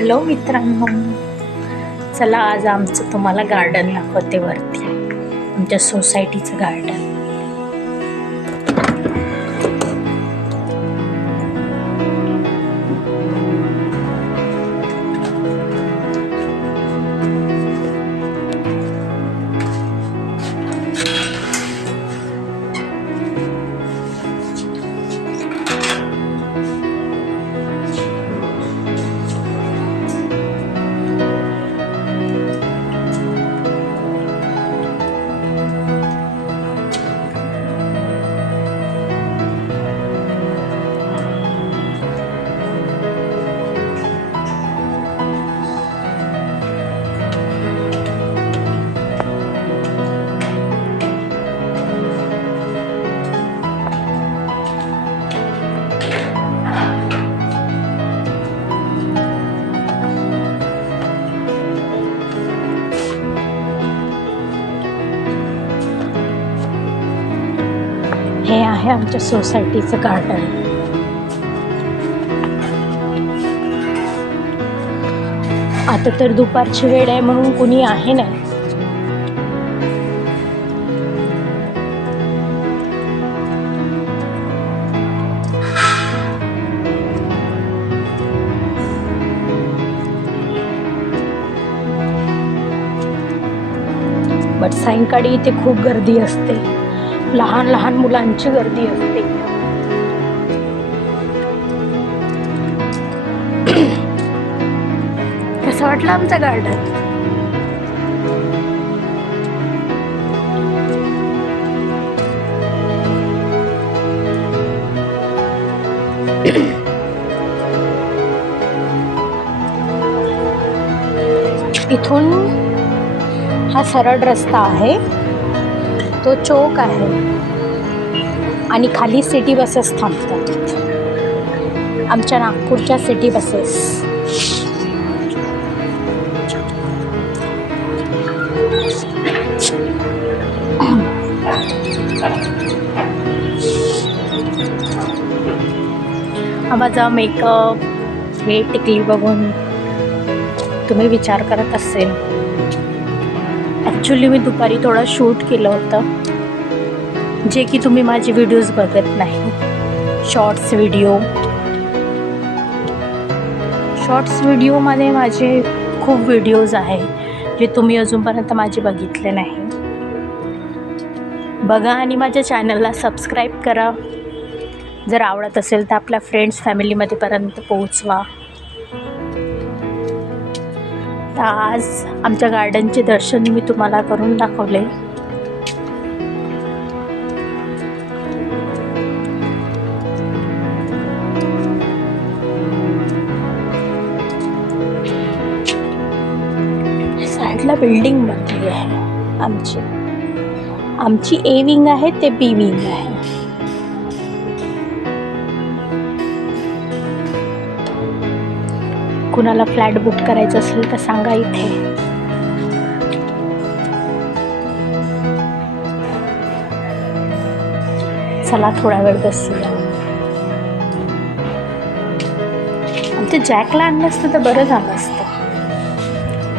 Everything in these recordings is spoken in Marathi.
हॅलो मित्रांनो. चला आज आमचं तुम्हाला गार्डन दाखवते वरती. आमच्या सोसायटीचं गार्डन हे आहे आमच्या सोसायटीचं गार्डन. आता तर दुपारची वेळ आहे म्हणून कुणी आहे नाही. बट सायंकाळी इथे खूप गर्दी असते. लहान लहान मुलांची गर्दी असते. कसं वाटलं आमचं गार्डन इथून हा सरळ रस्ता आहे. तो चौक आहे. आणि खाली सिटी बसेस थांबतात. आमच्या नागपूरच्या सिटी बसेस. हा माझा मेकअप हे टिकली बघून तुम्ही विचार करत असेल. ॲक्च्युली मी दुपारी थोडं शूट केलं होतं. जे की तुम्ही माझे व्हिडिओज बघत नाही. शॉर्ट्स व्हिडिओ शॉर्ट्स व्हिडिओमध्ये माझे खूप व्हिडिओज आहे जे तुम्ही अजूनपर्यंत माझे बघितले नाही. बघा आणि माझ्या चॅनलला सबस्क्राईब करा. जर आवडत असेल तर आपल्या फ्रेंड्स फॅमिलीमध्ये पर्यंत पोहोचवा. तर आज आमच्या गार्डनचे दर्शन मी तुम्हाला करून दाखवले. साईडला बिल्डिंग बनली आहे आमची. आमची ए विंग आहे ते बी विंग आहे. कुणाला फ्लॅट बुक करायचं असेल तर सांगा इथे. चला थोडा वेळ बसूया. आमच्या जॅकला आणलं असतं तर बरं झालं असतं.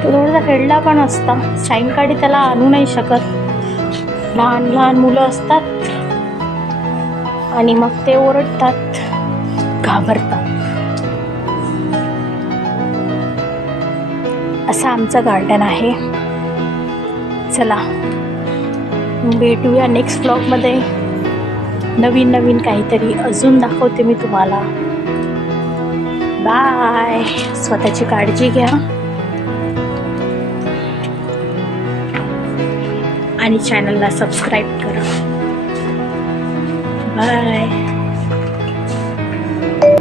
तो थोडासा खेळला पण असता. सायंकाळी त्याला आणू नाही शकत. लहान लहान मुलं असतात. आणि मग ते ओरडतात. घाबरतात. असं आमचं गार्डन आहे. चला भेटूया नेक्स्ट ब्लॉगमध्ये नवीन नवीन काहीतरी अजून दाखवते मी तुम्हाला. बाय स्वतःची काळजी घ्या. आणि चॅनलला सबस्क्राईब करा. बाय